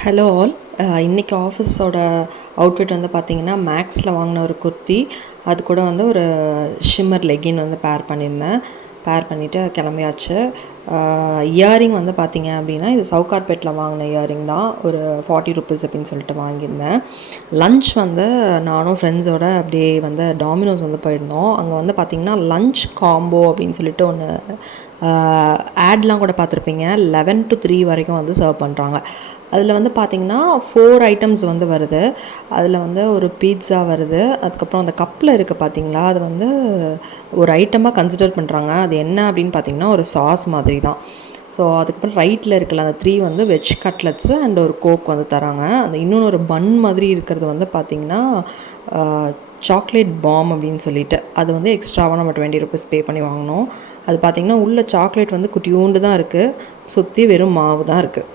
Hello all. இன்றைக்கி ஆஃபீஸோட outfit வந்து பார்த்திங்கன்னா மேக்ஸில் வாங்கின ஒரு குர்த்தி, அது கூட வந்து ஒரு ஷிம்மர் லெகின் வந்து பேர் பண்ணிவிட்டு கிளம்பியாச்சு. இயரிங் வந்து பார்த்திங்க அப்படின்னா இது சவுகார்பேட்டில் வாங்கின இயரிங் தான். ஒரு 40 ருபீஸ் அப்படின்னு சொல்லிட்டு வாங்கியிருந்தேன். லன்ச் வந்து நானும் ஃப்ரெண்ட்ஸோடு அப்படியே வந்து டாமினோஸ் வந்து போயிருந்தோம். அங்கே வந்து பார்த்திங்கன்னா லன்ச் காம்போ அப்படின்னு சொல்லிட்டு ஒன்று ஆட்லாம் கூட பார்த்துருப்பீங்க. 11 to 3 வரைக்கும் வந்து சர்வ் பண்ணுறாங்க. அதில் வந்து பார்த்திங்கன்னா 4 ஐட்டம்ஸ் வந்து வருது. அதில் வந்து ஒரு பீட்ஸா வருது. அதுக்கப்புறம் அந்த கப்பில் இருக்குது பார்த்திங்களா, அது வந்து ஒரு ஐட்டமாக கன்சிடர் பண்ணுறாங்க. அது என்ன அப்படின்னு பார்த்திங்கன்னா ஒரு சாஸ் மாதிரி தான். ஸோ அதுக்கப்புறம் ரைட்டில் இருக்கல அந்த 3 வந்து வெஜ் கட்லெட்ஸு அண்ட் ஒரு கோக் வந்து தராங்க. அந்த இன்னொன்று ஒரு பன் மாதிரி இருக்கிறது வந்து பார்த்திங்கன்னா சாக்லேட் பாம் அப்படின்னு சொல்லிட்டு அது வந்து எக்ஸ்ட்ராவாக நம்ம 20 ருபீஸ் பே பண்ணி வாங்கினோம். அது பார்த்திங்கன்னா உள்ள சாக்லேட் வந்து குட்டியூண்டு தான் இருக்குது, சுற்றி வெறும் மாவு தான் இருக்குது.